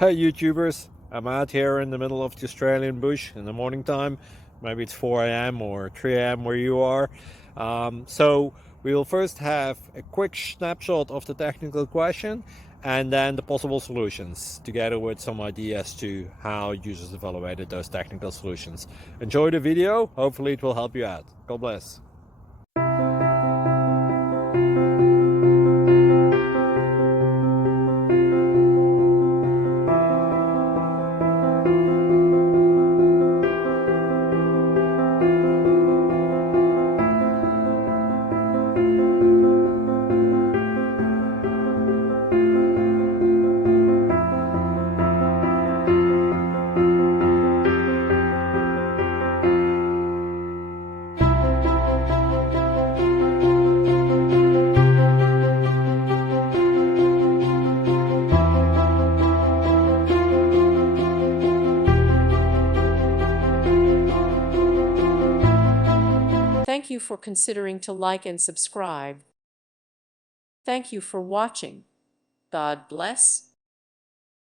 Hey YouTubers, I'm out here in the middle of the Australian bush in the morning time. Maybe it's 4 a.m. or 3 a.m. where you are. So we will first have a quick snapshot of the technical question and then the possible solutions, together with some ideas to how users evaluated those technical solutions. Enjoy the video, hopefully it will help you out. God bless. Thank you for considering to like and subscribe. Thank you for watching. God bless.